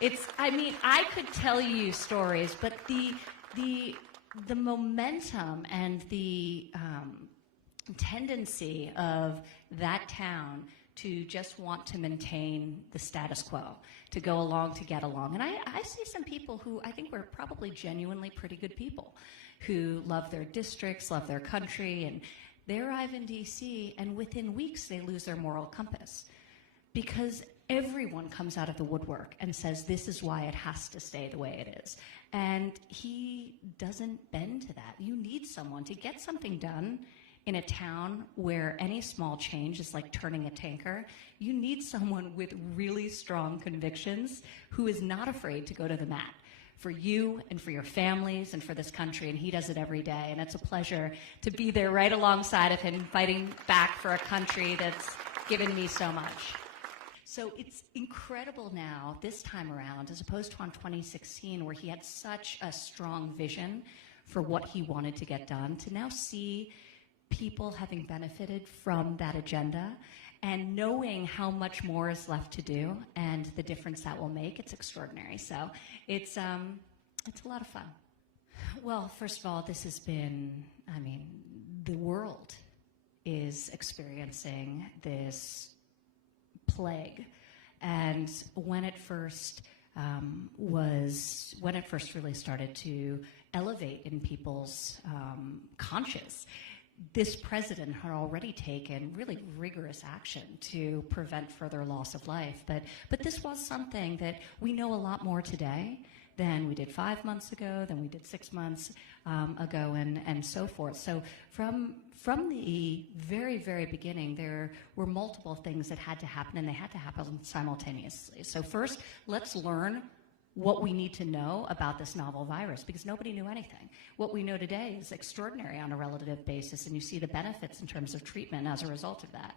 I mean, I could tell you stories, but the momentum and the tendency of that town to just want to maintain the status quo, to go along to get along. And I see some people who I think were probably genuinely pretty good people who love their districts, love their country, and they arrive in D.C. and within weeks they lose their moral compass because everyone comes out of the woodwork and says this is why it has to stay the way it is. And he doesn't bend to that. You need someone to get something done in a town where any small change is like turning a tanker. You need someone with really strong convictions who is not afraid to go to the mat for you and for your families and for this country, and he does it every day. And it's a pleasure to be there right alongside of him, fighting back for a country that's given me so much. So it's incredible now, this time around, as opposed to on 2016, where he had such a strong vision for what he wanted to get done, to now see people having benefited from that agenda and knowing how much more is left to do and the difference that will make. It's extraordinary. So it's a lot of fun. Well, first of all, this has been, I mean, the world is experiencing this plague. And when it first really started to elevate in people's conscience, this president had already taken really rigorous action to prevent further loss of life. But this was something that we know a lot more today than we did 5 months ago, than we did 6 months ago, and so forth. So from the very, very beginning, there were multiple things that had to happen, and they had to happen simultaneously. So first, let's learn what we need to know about this novel virus, because nobody knew anything. What we know today is extraordinary on a relative basis, and you see the benefits in terms of treatment as a result of that.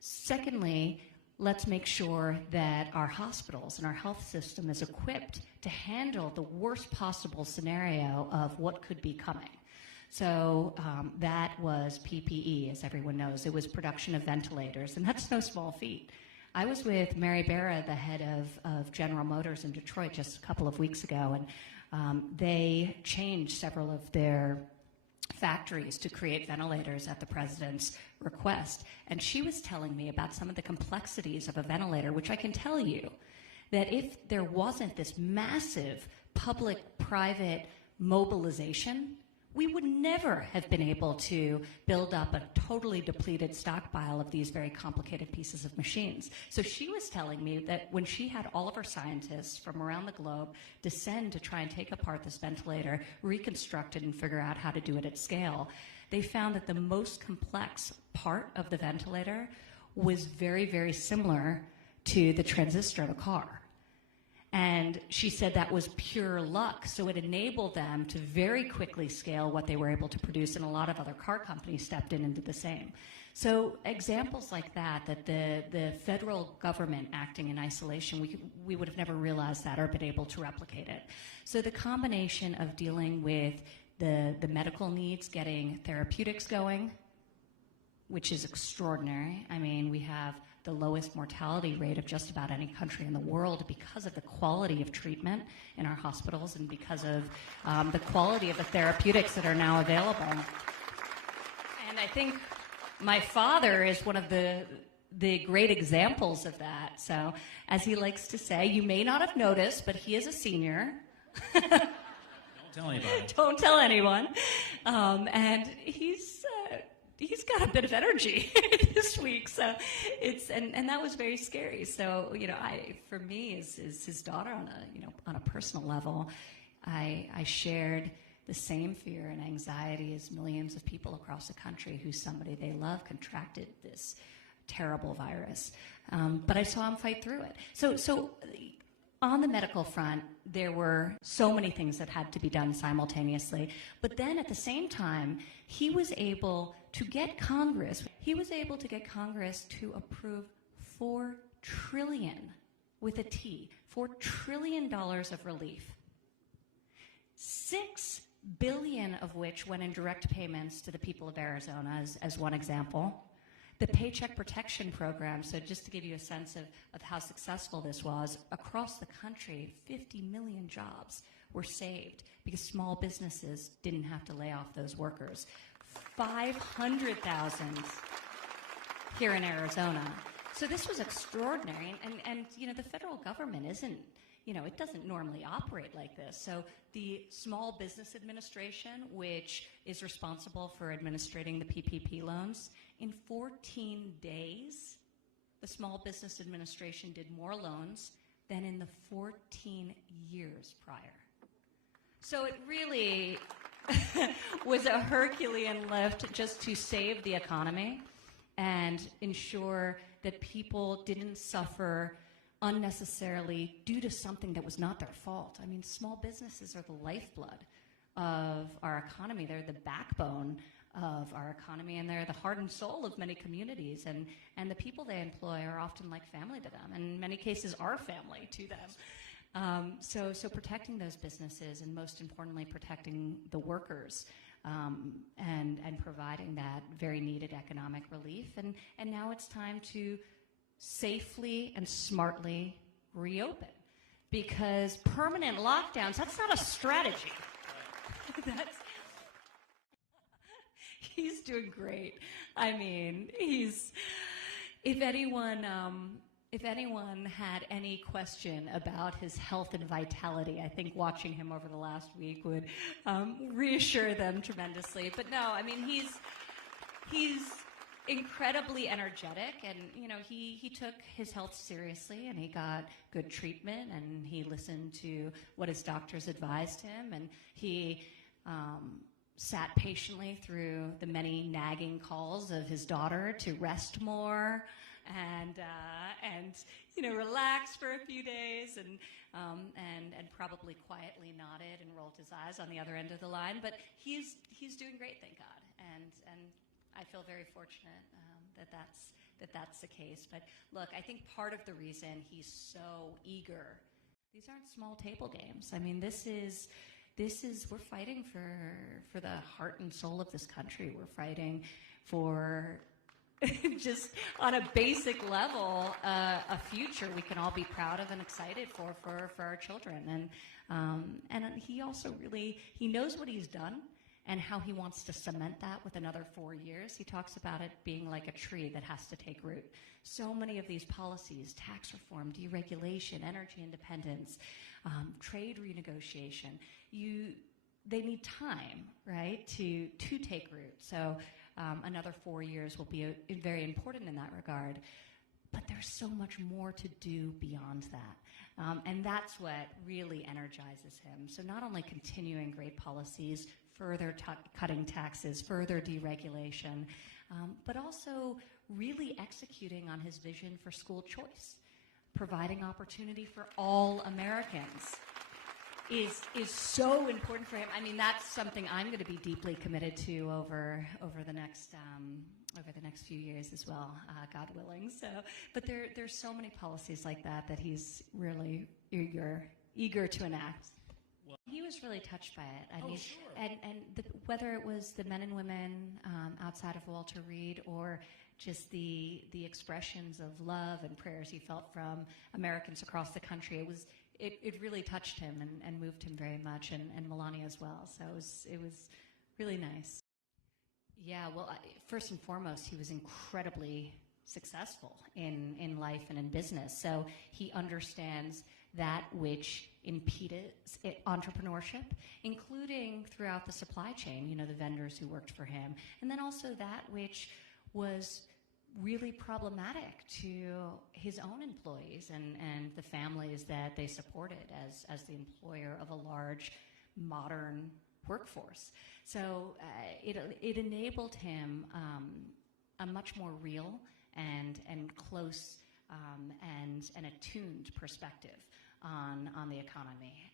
Secondly, let's make sure that our hospitals and our health system is equipped to handle the worst possible scenario of what could be coming. So that was PPE, as everyone knows. It was production of ventilators, and that's no small feat. I was with Mary Barra, the head of General Motors in Detroit, just a couple of weeks ago, and they changed several of their factories to create ventilators at the president's request. And she was telling me about some of the complexities of a ventilator, which I can tell you that if there wasn't this massive public-private mobilization, we would never have been able to build up a totally depleted stockpile of these very complicated pieces of machines. So she was telling me that when she had all of her scientists from around the globe descend to try and take apart this ventilator, reconstruct it, and figure out how to do it at scale, they found that the most complex part of the ventilator was very, very similar to the transistor of a car. And she said that was pure luck. So it enabled them to very quickly scale what they were able to produce, and a lot of other car companies stepped in and did the same. So examples like that the federal government acting in isolation, we would have never realized that or been able to replicate it. So the combination of dealing with the medical needs, getting therapeutics going, which is extraordinary. I mean, we have the lowest mortality rate of just about any country in the world because of the quality of treatment in our hospitals and because of the quality of the therapeutics that are now available. And I think my father is one of the great examples of that. So, as he likes to say, you may not have noticed, but he is a senior. Don't tell anybody. Don't tell anyone. And he's got a bit of energy this week, so it's and that was very scary. So for me as his daughter on a personal level, I shared the same fear and anxiety as millions of people across the country who somebody they love contracted this terrible virus. But I saw him fight through it. So on the medical front, there were so many things that had to be done simultaneously. But then at the same time, he was able to get Congress to approve $4 trillion with a T, $4 trillion of relief. $6 billion of which went in direct payments to the people of Arizona, as one example. The Paycheck Protection Program, so just to give you a sense of how successful this was, across the country, 50 million jobs were saved because small businesses didn't have to lay off those workers. 500,000 here in Arizona. So this was extraordinary, and you know, the federal government isn't, you know, it doesn't normally operate like this. So the Small Business Administration, which is responsible for administrating the PPP loans, in 14 days, the Small Business Administration did more loans than in the 14 years prior. So it really was a Herculean lift just to save the economy and ensure that people didn't suffer unnecessarily due to something that was not their fault. I mean, small businesses are the lifeblood of our economy. They're the backbone of our economy, and they're the heart and soul of many communities. And the people they employ are often like family to them, and in many cases are family to them. So protecting those businesses, and most importantly, protecting the workers, and providing that very needed economic relief. And now it's time to safely and smartly reopen, because permanent lockdowns, that's not a strategy. He's doing great. I mean, if anyone had any question about his health and vitality, I think watching him over the last week would reassure them tremendously. But no, I mean, he's incredibly energetic, and you know, he took his health seriously, and he got good treatment, and he listened to what his doctors advised him, and he sat patiently through the many nagging calls of his daughter to rest more and you know, relax for a few days, and probably quietly nodded and rolled his eyes on the other end of the line. But he's doing great, thank God, and I feel very fortunate that that's the case. But look, I think part of the reason he's so eager, these aren't small table games. I mean, this is we're fighting for the heart and soul of this country. We're fighting for just on a basic level, a future we can all be proud of and excited for our children. And he also he knows what he's done and how he wants to cement that with another 4 years. He talks about it being like a tree that has to take root. So many of these policies, tax reform, deregulation, energy independence, trade renegotiation, they need time, right, to take root. So another 4 years will be very important in that regard. But there's so much more to do beyond that. And that's what really energizes him. So not only continuing great policies, further cutting taxes, further deregulation, but also really executing on his vision for school choice, providing opportunity for all Americans is so important for him. I mean, that's something I'm going to be deeply committed to over the next few years as well, God willing. So, but there's so many policies like that he's really eager to enact. Well, he was really touched by it. I mean, sure. And whether it was the men and women outside of Walter Reed, or just the expressions of love and prayers he felt from Americans across the country, it really touched him and moved him very much, and Melania as well. So it was really nice. Yeah, well, first and foremost, he was incredibly successful in life and in business. So he understands that which impeded entrepreneurship, including throughout the supply chain, you know, the vendors who worked for him, and then also that which was really problematic to his own employees and the families that they supported as the employer of a large modern workforce. So it enabled him a much more real and close and attuned perspective on the economy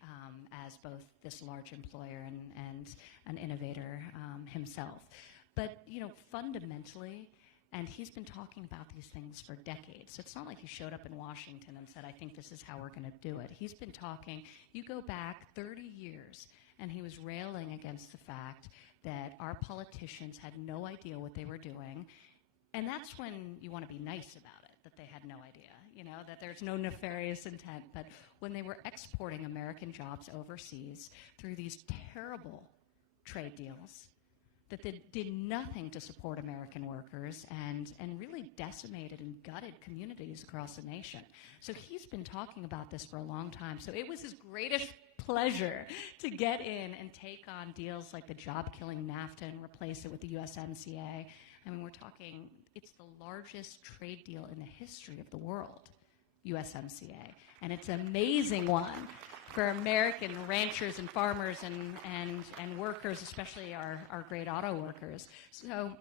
as both this large employer and an innovator himself. But, you know, fundamentally, and he's been talking about these things for decades. So it's not like he showed up in Washington and said, I think this is how we're going to do it. He's been talking, you go back 30 years, and he was railing against the fact that our politicians had no idea what they were doing, And that's when you want to be nice about it, that they had no idea, that there's no nefarious intent. But when they were exporting American jobs overseas through these terrible trade deals, that they did nothing to support American workers and really decimated and gutted communities across the nation. So he's been talking about this for a long time. So it was his greatest pleasure to get in and take on deals like the job-killing NAFTA and replace it with the USMCA. I mean, we're talking, it's the largest trade deal in the history of the world, USMCA. And it's an amazing one for American ranchers and farmers and workers, especially our great auto workers. So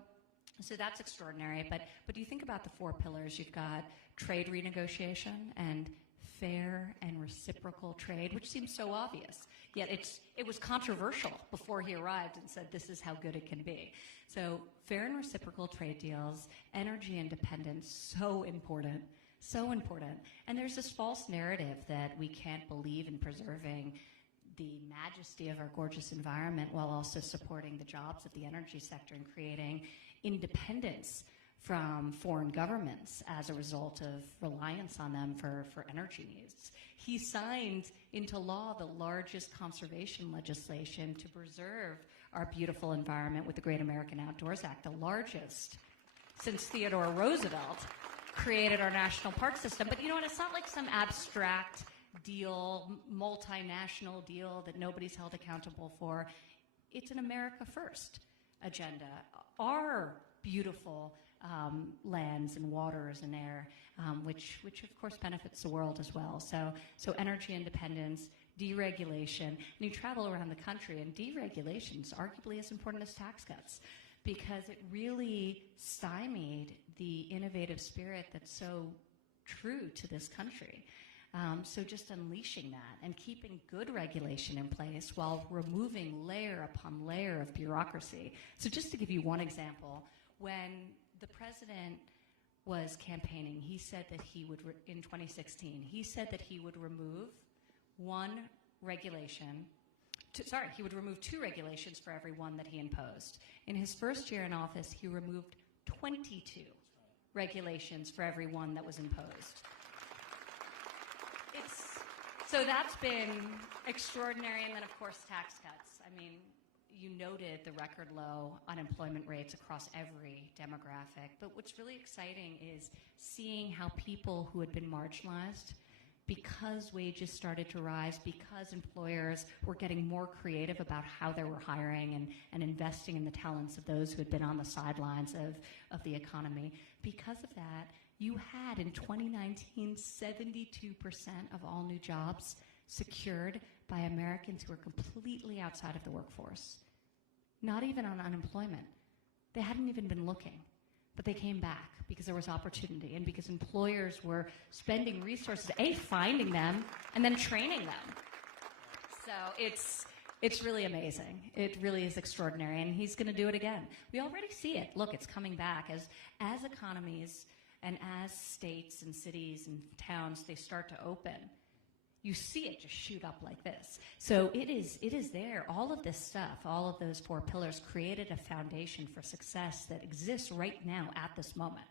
that's extraordinary. But you think about the four pillars. You've got trade renegotiation and fair and reciprocal trade, which seems so obvious. Yet it was controversial before he arrived and said this is how good it can be. So fair and reciprocal trade deals, energy independence, so important. So important. And there's this false narrative that we can't believe in preserving the majesty of our gorgeous environment while also supporting the jobs of the energy sector and creating independence from foreign governments as a result of reliance on them for energy needs. He signed into law the largest conservation legislation to preserve our beautiful environment with the Great American Outdoors Act, the largest since Theodore Roosevelt created our national park system. But you know what? It's not like some abstract deal, multinational deal that nobody's held accountable for. It's an America First agenda. Our beautiful lands and waters and air, which of course benefits the world as well. So energy independence, deregulation. And you travel around the country, and deregulation is arguably as important as tax cuts, because it really stymied the innovative spirit that's so true to this country. So just unleashing that and keeping good regulation in place while removing layer upon layer of bureaucracy. So just to give you one example, when the president was campaigning, he said that he would, in 2016, he said that he would remove one regulation. He would remove 2 regulations for every one that he imposed. In his first year in office, he removed 22 regulations for every one that was imposed. So that's been extraordinary. And then, of course, tax cuts. I mean, you noted the record low unemployment rates across every demographic. But what's really exciting is seeing how people who had been marginalized, because wages started to rise, because employers were getting more creative about how they were hiring and investing in the talents of those who had been on the sidelines of the economy. Because of that, you had in 2019 72% of all new jobs secured by Americans who are completely outside of the workforce, not even on unemployment. They hadn't even been looking. But they came back because there was opportunity and because employers were spending resources, finding them and then training them. So it's really amazing. It really is extraordinary, and he's going to do it again. We already see it. Look, it's coming back as economies and as states and cities and towns, they start to open. You see it just shoot up like this. So it is there. All of this stuff, all of those 4 pillars created a foundation for success that exists right now at this moment.